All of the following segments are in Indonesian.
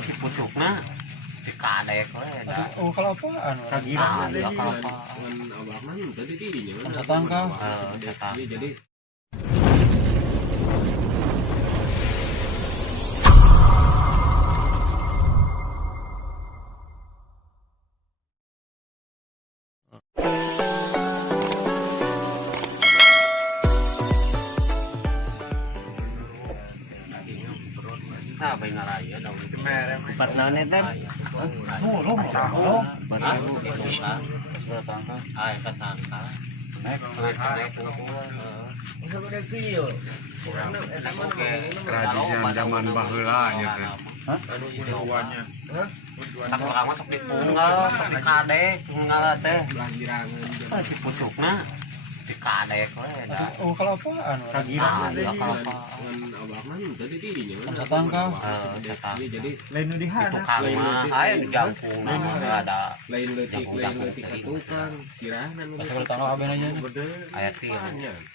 si pucukna dikadek we da. Oh kalau apaan? Kagiran ya kalau abahna tadi dirinya Tetangga. jadi nah benar aja dong. Empat naon eta? Burung tahu. Tetangga. Ah, tetangga. Naik kumpul. Tradisi zaman baheula nya teh. Anu Tuannya. tak orang masuk di punggal, sok dikadek, punggal teh. langgirangan Si pucukna dikadek we da. Oh kalau apaan? Kagiran ya kalau abahna tadi dirinya Tetangga. jadi Lain nu itu dihana. kan mah aya di jampung mah ada lain leutik tukang sirahna nu Saya tetangga aben aja. aya sih.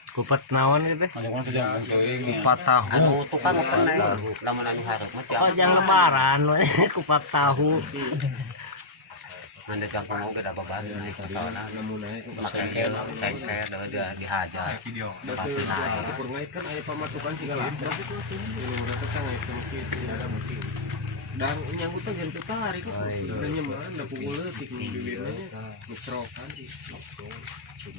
Kupat naon gitu? Ada kan saja teuing. Kupat tahu. Anu tukang keneh lamun anu hareup mah Oh jangan lebaran we kupat tahu. Manda jampung oge da babad di kesana. namun naik Make sengke dia dihajar. Pasti naik. ukur ngait kan aya pamatukan segala berarti tuh udah tetangga mungkin dan nyangkut aja jangan tertarik kok udah nyaman udah pukul leutik nu bibirnya ngecrokan itu kan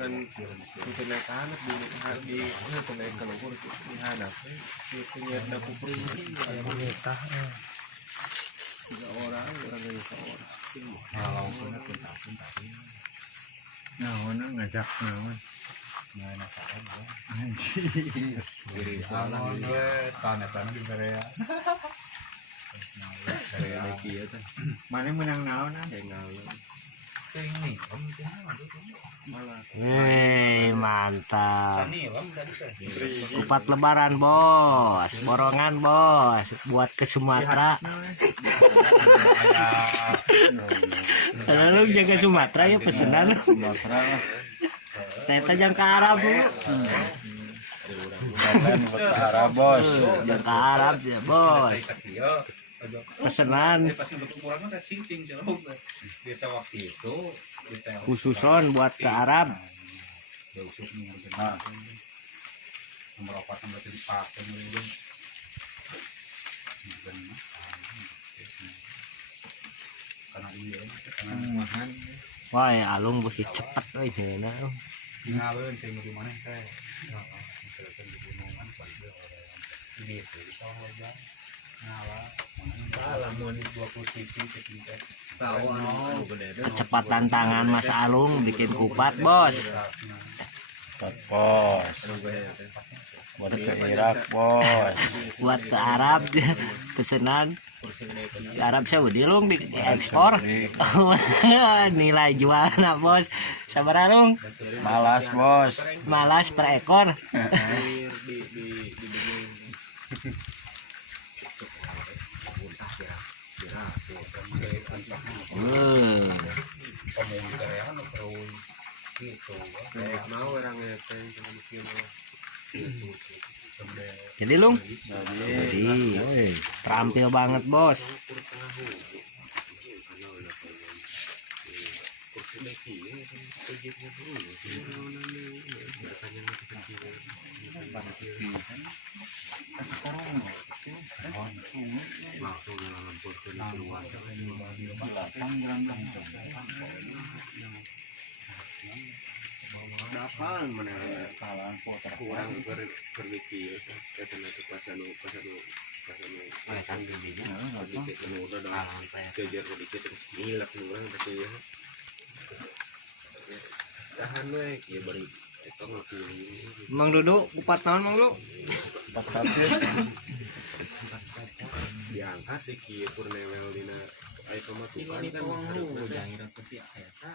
dan itu naik ke anak di itu naik ke lumpur di hadap itu nyerda kupri tiga orang dari seorang Nah, ngajak naon. diri Alon we tanah-tanah di Korea. dari lagi ya teh Mana menang naon? cengal Mantap. Kupat lebaran bos, borongan bos, buat ke Sumatera. Lalu jaga Sumatera ya pesenan. Teta jang ke Arab bu. Arab bos. Jang ke Arab ya bos. Pesenan khususon buat ke Arab. Wah ya alung bos cepet euy heuna. Ngaleun teh di mana teh? Kecepatan tangan Mas Alung bikin kupat bos. Bos. Buat ke Irak bos. Buat ke Arab pesenan. Ke Arab Saudi lung di ekspor. Nilai jualnya bos. Sabar Alung. Malas bos. Malas per ekor. Jadi Lung. Jadi, terampil banget bos. Dapan mana salah kurang berpikir karena itu pasanu sedikit udah dah kejar sedikit terus nilak kurang tapi ya tahan we ya bari itu ngakui Mang Dudu, kupat naon Mang Dudu? diangkat di kieu purnewel dina aya pematukan kan hareup jangan seperti eta